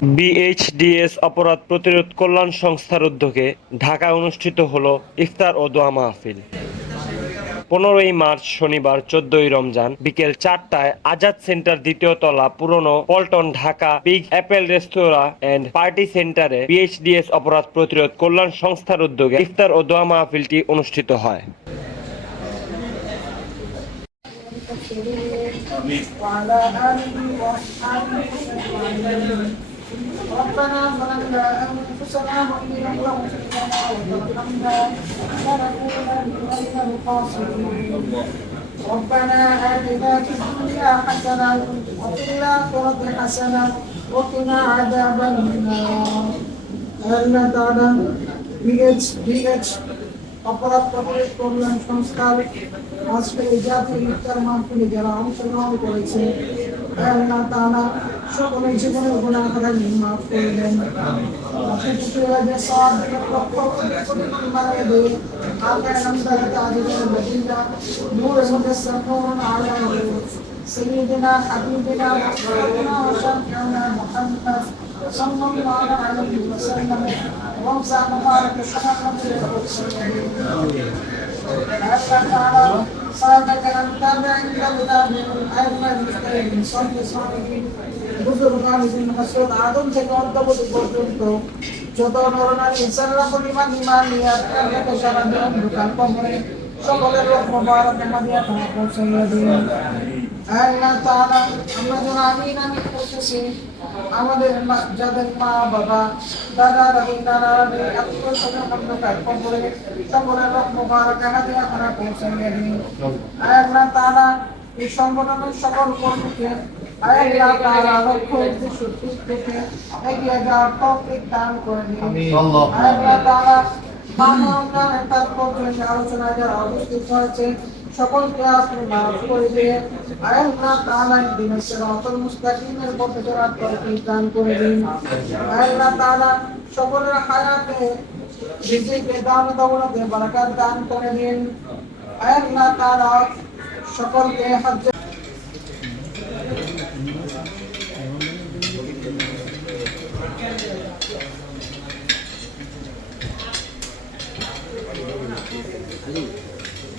বিএইচডিএস অপরাধ প্রতিরোধ কল্যাণ সংস্থার উদ্যোগে ঢাকায় অনুষ্ঠিত হল ইফতার ও দোয়া মাহফিল। পনেরোই মার্চ শনিবার চোদ্দই রমজান বিকেল চারটায় আজাদ সেন্টার দ্বিতীয় তলা পুরনো Paltan Dhaka big apple restaurant and party সেন্টারে বিএইচডিএস অপরাধ প্রতিরোধ কল্যাণ সংস্থার উদ্যোগে ইফতার ও দোয়া মাহফিলটি অনুষ্ঠিত হয়। আমি ربنا ظلمنا أنفسنا وإن لم تغفر لنا وترحمنا لنكونن من الخاسرين ربنا آتنا في الدنيا حسنة وفي الآخرة حسنة وقنا عذاب النار আল্লাহ তাআলা বিএচ বিএচ অপরাধ প্রতিরোধ কল্যাণ সংস্থার আজকে এই জাতীয় ইফতার মাহফিলে যারা অংশগ্রহণ করেছে আল্লাহ তাআলা সকলের জীবনের গুণা খাতা মাফ করে দেন যে সব লক্ষ কোটি পরিমাণে দিয়ে আল্লাহ নামদার তাজিদের মদিনা নূর মুতাসাফফুন আলা سيدنا حبيبنا وحبيبنا وشفيعنا محمد صلى الله عليه وسلم وامسح مبارك سنة الله تعالى صادق أنت عند الكتاب أيضا المستقيم صلى صالحين বুজুর্গান মাসুদ আদম থেকে অন্তর্বর্তী পর্যন্ত যত নরনারী ইনসানরা পরিমাণ ইমান নিয়ে আপনাকে সারা জীবন দোকান কমরে সকলের রোগ মোবারক আমাদের তারা পৌঁছাইয়া দিন আল্লাহ তাআলা আমরা যেন আমিন আমিন করতেছি আমাদের যাদের মা বাবা দাদা দাদি নানা নানি আত্মীয় স্বজন অন্ধকার কবরে সকলের রোগ মোবারক আমাদের তারা পৌঁছাইয়া দিন। আল্লাহ তাআলা এই সংগঠনের সকল কর্মীকে আল্লাহ তাআলা লক্ষ্য উদ্দেশ্য ঠিক থেকে এগিয়ে যাওয়ার তৌফিক দান করে দিন। আল্লাহ তাআলা নেতার আলোচনায় যারা উপস্থিত হয়েছে সকল আপনি মাফ করে দিন আয় আল্লাহ তাআলা দিনের সিরাতুল মুস্তাকিমের পথে চলার তৌফিক দান করে দিন আয় আল্লাহ তাআলা সকলের হায়াতে রিজিকে দান দৌলতে বরকত দান করে দিন আয় আল্লাহ তাআলা সকলকে হজ্জ